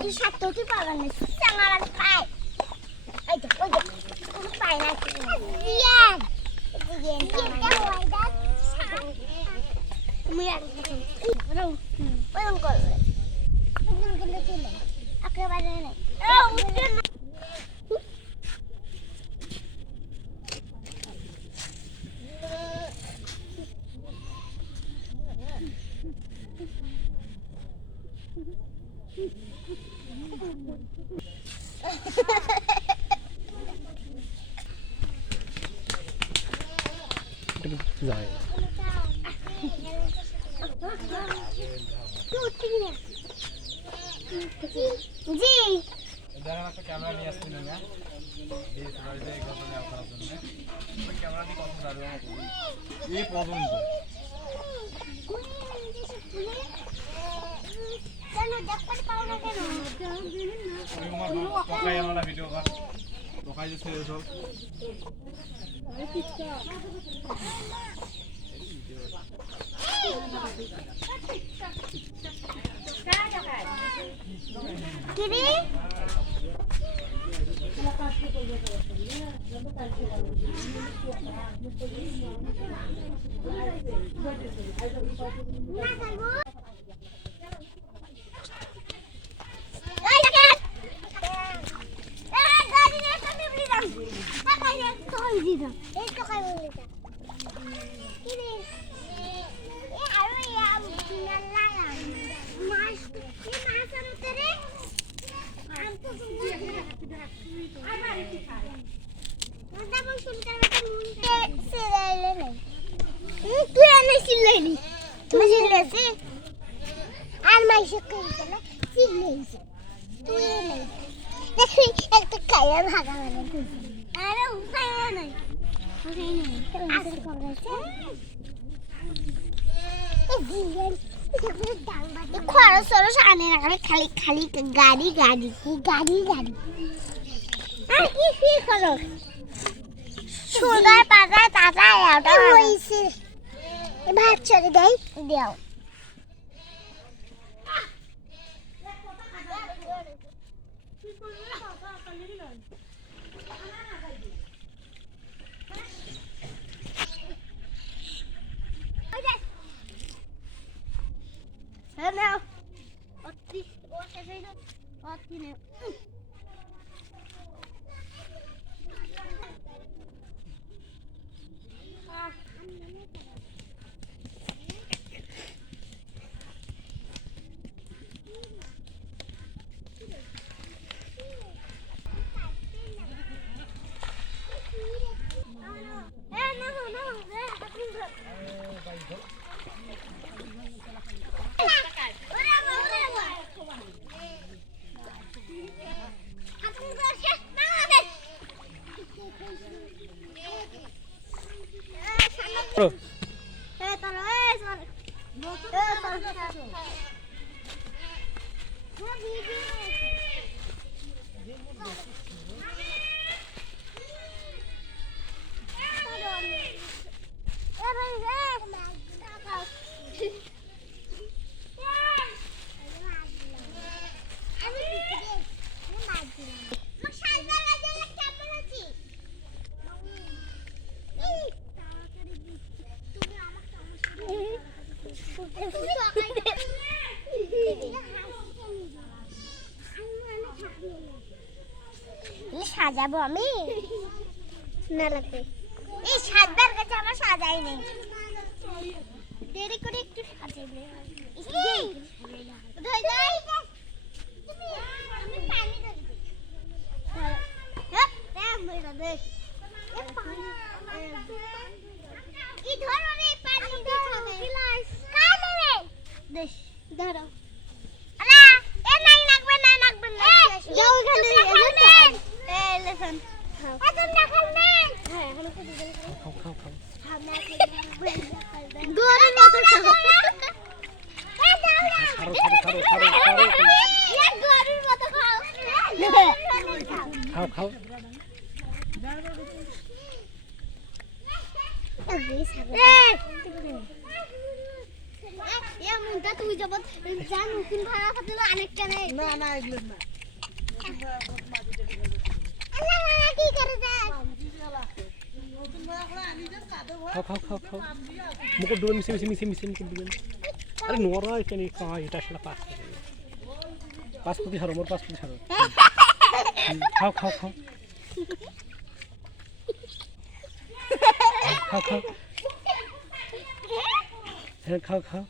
কি সাত তুই পাগল না সাঙ্গার পায় এই তো ওই যে পায় না জিয়ান জিয়ান এটা ওইটা তুমি আর বলো বলো করবে তুমি কিন্তু চলে একেবারে নাই যায় জি দেখেন একটা ক্যামেরা নিয়ে আসছি না এই সবাইতে এই কথা নিয়ে আপনার জন্য ক্যামেরা দিয়ে কত দাঁড়িয়ে এই পর্যন্ত কেন দেখতে পাও না কেন তোকাই আমরা ভিডিও কর তোকাই যে ছেড়ে সব কিরে আর মাইশে করতে না চিল্লেছে তুই নেই একটা খাইয়া ভাগা মানে আরে উপায় নাই আরে করছে খরচ সরস আনে না খালি খালি গাড়ি গাড়ি গাড়ি গাড়ি আর কি ফির করো সুন্দর পাতা তাজা এটা হইছে ভাত চড়ে দেই দাও Hello. Otti, otti vedo. Otti ne. সাজাবো আমি না লাগবে এই সাজবার কাছে আমার সাজাই নেই দেরি করে একটু সাজাইলে ধই ধই আমি পানি ধরি হ্যাঁ হ্যাঁ মেরা দেখ এই পানি এই ধরো রে পানি ধরো গ্লাস কাই নেবে দেখ ধরো আলা এ নাই লাগবে না লাগবে না যাও এখানে Elephant. Atau nak kalman? Hei, kalau kita jalan. Kau. Hamil kalman. Goreng motor kau. Taruh. Ya goreng motor kau. Kau. Ya মনটা তুই যাব যা নতুন ভাড়া খাতিলো অনেক কেন না এগুলো না আল্লাহ কি করে যায় খাও মুকুট ডুবে মিশে মুকুট ডুবে আরে নোরা এখানে এটা আসলে পাঁচপতি ছাড়ো মোর পাঁচপতি ছাড়ো খাও খাও হ্যাঁ খাও